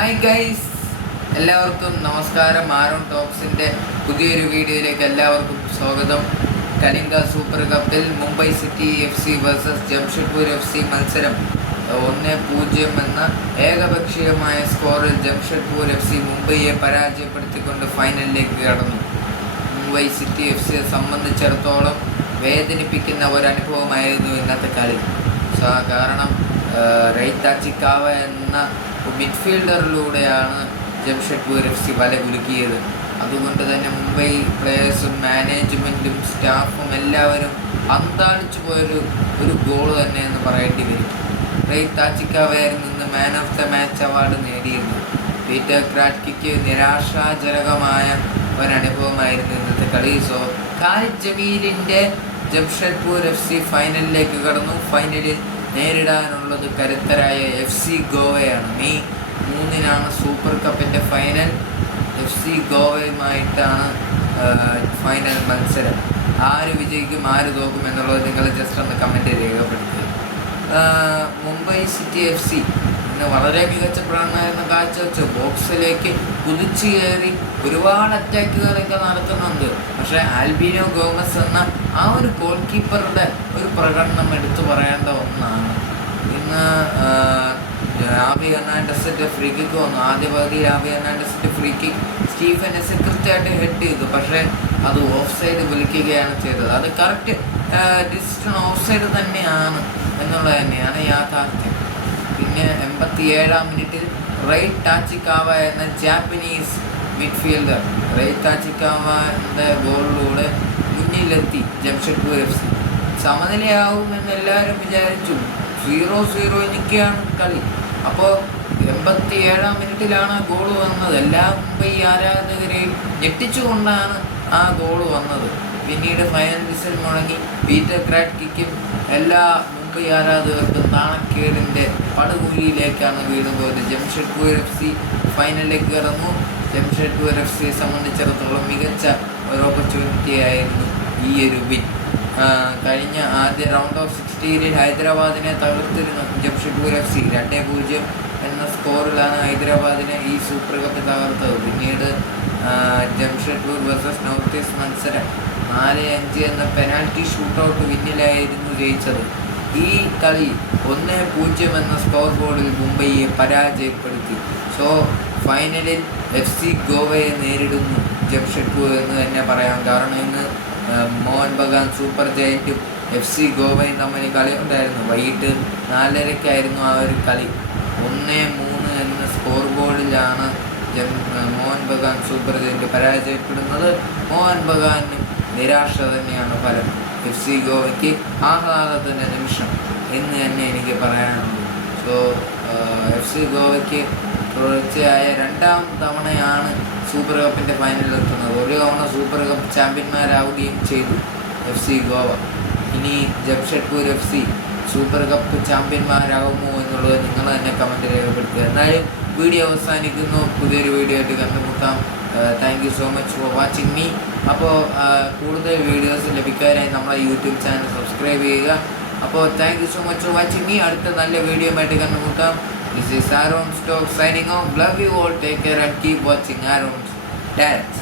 Hi guys, എല്ലാവർക്കും നമസ്കാരം. Aaron ടോക്സിൻ്റെ പുതിയൊരു വീഡിയോയിലേക്ക് എല്ലാവർക്കും സ്വാഗതം. കലിംഗ സൂപ്പർ കപ്പിൽ Mumbai city FC versus Jamshedpur FC മത്സരം 1-0 എന്ന ഏകപക്ഷീയമായ സ്കോറിൽ ജംഷഡ്പൂർ FC മുംബൈയെ പരാജയപ്പെടുത്തിക്കൊണ്ട് ഫൈനലിലേക്ക് കടന്നു. മുംബൈ സിറ്റി FCയെ സംബന്ധിച്ചിടത്തോളം വേദനിപ്പിക്കുന്ന ഒരനുഭവമായിരുന്നു ഇന്നത്തെ കളി. കാരണം റെയ്താച്ചി കാവ എന്ന മിഡ്ഫീൽഡറിലൂടെയാണ് ജംഷഡ്പൂർ FC വല കുലുക്കിയത്. അതുകൊണ്ട് തന്നെ മുംബൈ പ്ലേയേഴ്സും മാനേജ്മെൻറ്റും സ്റ്റാഫും എല്ലാവരും അന്താളിച്ചു പോയൊരു ഗോൾ തന്നെ എന്ന് പറയേണ്ടി വരും. റെയ്താച്ചി കാവയായിരുന്നു ഇന്ന് man of the match award നേടിയത്. പീറ്റർ ക്രാറ്റ്കിക്ക് നിരാശാജനകമായ ഒരനുഭവമായിരുന്നു ഇന്നത്തെ കളി. ഖാലിദ് ജമീലിൻ്റെ ജംഷഡ്പൂർ FC ഫൈനലിലേക്ക് കടന്നു. ഫൈനലിൽ നേരിടാനുള്ളത് കരുത്തരായ FC ഗോവയാണ്. മെയ് 3-നാണ് സൂപ്പർ കപ്പിൻ്റെ ഫൈനൽ. FC ഗോവയുമായിട്ടാണ് ഫൈനൽ മത്സരം. ആര് വിജയിക്കും ആര് തോക്കും എന്നുള്ളത് നിങ്ങൾ ജസ്റ്റ് ഒന്ന് കമൻറ്റ് രേഖപ്പെടുത്തുക. മുംബൈ സിറ്റി FC ഇന്ന് വളരെ മികച്ച പ്രകടനം കാഴ്ചവെച്ചു. ബോക്സിലേക്ക് കുതിച്ചു കയറി ഒരുപാട് അറ്റാക്കുകളൊക്കെ നടത്തുന്നുണ്ട്. പക്ഷേ ആൽബിനോ ഗോമസ് എന്ന ആ ഒരു ഗോൾ കീപ്പറുടെ ഒരു പ്രകടനം എടുത്തു പറയേണ്ട ഒന്നാണ്. ഇന്ന് ആബി ഹെർണാണ്ടസിൻ്റെ ഫ്രീ കിക്ക് വന്നു. ആദ്യ പകുതിയിൽ ആബി ഹെർണാണ്ടസിൻ്റെ ഫ്രീ കിക്ക് സ്റ്റീഫൻ എസ് കൃത്യമായിട്ട് ഹെഡ് ചെയ്തു. പക്ഷേ അത് ഓഫ് സൈഡ് വിളിക്കുകയാണ് ചെയ്തത്. അത് കറക്റ്റ് ഡിസിഷൻ ഓഫ് സൈഡ് തന്നെയാണ് എന്നുള്ളത് തന്നെയാണ് യാഥാർത്ഥ്യം. പിന്നെ 87-ാം മിനിറ്റിൽ റെയ്താച്ചി കാവ എന്ന ജാപ്പനീസ് മിഡ്ഫീൽഡർ റെയ്താച്ചി കാവയുടെ ഗോളിലൂടെ മുന്നിലെത്തി ജംഷഡ്പൂർ FC. സമനിലയാവുമെന്ന് എല്ലാവരും വിചാരിച്ചു. 0-0 നിൽക്കുകയാണ് കളി. അപ്പോൾ 87-ാം മിനിറ്റിലാണ് ഗോൾ വന്നത്. എല്ലാ മുംബൈ ആരാധകരെയും ഞെട്ടിച്ചുകൊണ്ടാണ് ആ ഗോൾ വന്നത്. പിന്നീട് ഫൈനൽ വിസിൽ മുഴങ്ങി. പീറ്റർ ക്രാറ്റ്കിക്കും എല്ലാ മുംബൈ ആരാധകർക്കും നാണക്കേടിൻ്റെ പടുകുഴിയിലേക്കാണ് വീണുപോയത്. ജംഷഡ്പൂർ FC ഫൈനലിലേക്ക് കടന്നു. ജംഷഡ്പൂർ FCയെ സംബന്ധിച്ചിടത്തോളം മികച്ച ഒരു ഓപ്പർച്യൂണിറ്റി ആയിരുന്നു ഈ ഒരു വിൻ. കഴിഞ്ഞ ആദ്യ റൗണ്ട് ഓഫ് 16 ഹൈദരാബാദിനെ തകർത്തിരുന്നു ജംഷഡ്പൂർ FC. 2-0 എന്ന സ്കോറിലാണ് ഹൈദരാബാദിനെ ഈ സൂപ്പർ കപ്പ് തകർത്തത്. പിന്നീട് ജംഷഡ്പൂർ വേഴ്സസ് നോർത്ത് ഈസ്റ്റ് മത്സരം 4-5 എന്ന പെനാൽറ്റി ഷൂട്ടൗട്ട് വിന്നിലായിരുന്നു ജയിച്ചത്. ഈ കളി 1-0 എന്ന സ്കോർ ബോർഡിൽ മുംബൈയെ പരാജയപ്പെടുത്തി. ഫൈനലിൽ FC ഗോവയെ നേരിടുന്നു ജംഷഡ്പൂർ എന്ന് തന്നെ പറയാം. കാരണം ഇന്ന് മോഹൻ ബഗാൻ സൂപ്പർ ജയൻറ്റും FC ഗോവയും തമ്മിൽ കളി ഉണ്ടായിരുന്നു. വൈകിട്ട് 4:30-ക്കായിരുന്നു ആ ഒരു കളി. 1-3 എന്ന സ്കോർ ബോർഡിലാണ് മോഹൻ ബഗാൻ സൂപ്പർ ജയൻറ്റ് പരാജയപ്പെടുന്നത്. മോഹൻ ബഗാനും നിരാശ തന്നെയാണ് ഫലം. FC ഗോവയ്ക്ക് ആഹ്ലാദത്തിൻ്റെ നിമിഷം എന്ന് തന്നെ എനിക്ക് പറയാനുണ്ട്. FC ഗോവയ്ക്ക് തുടർച്ചയായ 2ാം തവണയാണ് സൂപ്പർ കപ്പിൻ്റെ ഫൈനലിൽ എത്തുന്നത്. ഒരു തവണ സൂപ്പർ കപ്പ് ചാമ്പ്യന്മാരാവുകയും ചെയ്തു FC ഗോവ. ഇനി ജംഷഡ്പൂർ FC സൂപ്പർ കപ്പ് ചാമ്പ്യന്മാരാകുമോ എന്നുള്ളത് നിങ്ങൾ തന്നെ കമൻറ്റ് രേഖപ്പെടുത്തുക. എന്നാലും വീഡിയോ അവസാനിക്കുന്നു. പുതിയൊരു വീഡിയോ ആയിട്ട് കണ്ടുമുട്ടാം. Thank you so much for watching me. അപ്പോൾ കൂടുതൽ വീഡിയോസ് ലഭിക്കാനായി നമ്മളെ യൂട്യൂബ് ചാനൽ സബ്സ്ക്രൈബ് ചെയ്യുക. അപ്പോൾ thank you so much for watching me. അടുത്ത നല്ല വീഡിയോ ആയിട്ട് കണ്ടുമുട്ടാം. This is Aaron Stokes signing off. Love you all. Take care and keep watching Aaron's Dance.